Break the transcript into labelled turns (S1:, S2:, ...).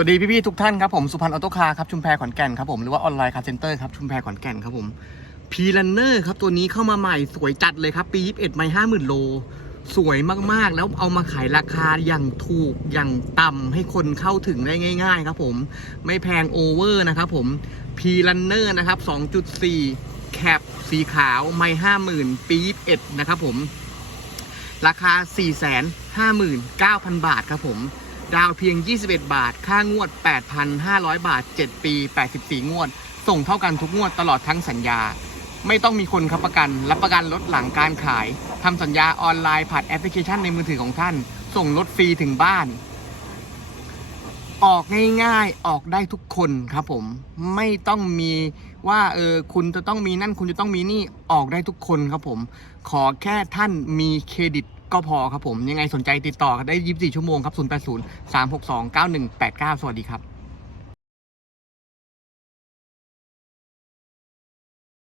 S1: สวัสดีพี่ๆทุกท่านครับผมสุพรรณออโต้คาร์ครับชุมแพขอนแก่นครับผมหรือว่าออนไลน์คาร์เซ็นเตอร์ครับชุมแพขอนแก่นครับผมพีลันเนอร์ครับตัวนี้เข้ามาใหม่สวยจัดเลยครับ ปี 21ไม่ห้าหมื่นโล สวยมากๆ แล้วเอามาขายราคาอย่างถูกอย่างต่ำให้คนเข้าถึงได้ง่าย ๆ ครับผมไม่แพงโอเวอร์นะครับผมพีลันเนอร์นะครับ2.4 แคปสีขาวไม่ห้าหมื่นปี21นะครับผมราคา 459,000 บาทครับผม ดาวเพียง 21 บาท ค่างวด 8,500 บาท 7 ปี 84 งวด ส่งเท่ากันทุกงวดตลอดทั้งสัญญา ไม่ต้องมีคนค้ำประกัน รับประกันลดหลังการขาย ทำสัญญาออนไลน์ผ่านแอปพลิเคชันในมือถือของท่าน ส่งรถฟรีถึงบ้าน ออกง่ายๆ ออกได้ทุกคนครับผม ไม่ต้องมีว่าเออคุณจะต้องมีนั่นคุณจะต้องมีนี่ ออกได้ทุกคนครับผม ขอแค่ท่านมีเครดิต ก็พอครับผม ยังไงสนใจติดต่อได้ 24 ชั่วโมงครับ 080 362 9189 สวัสดีครับ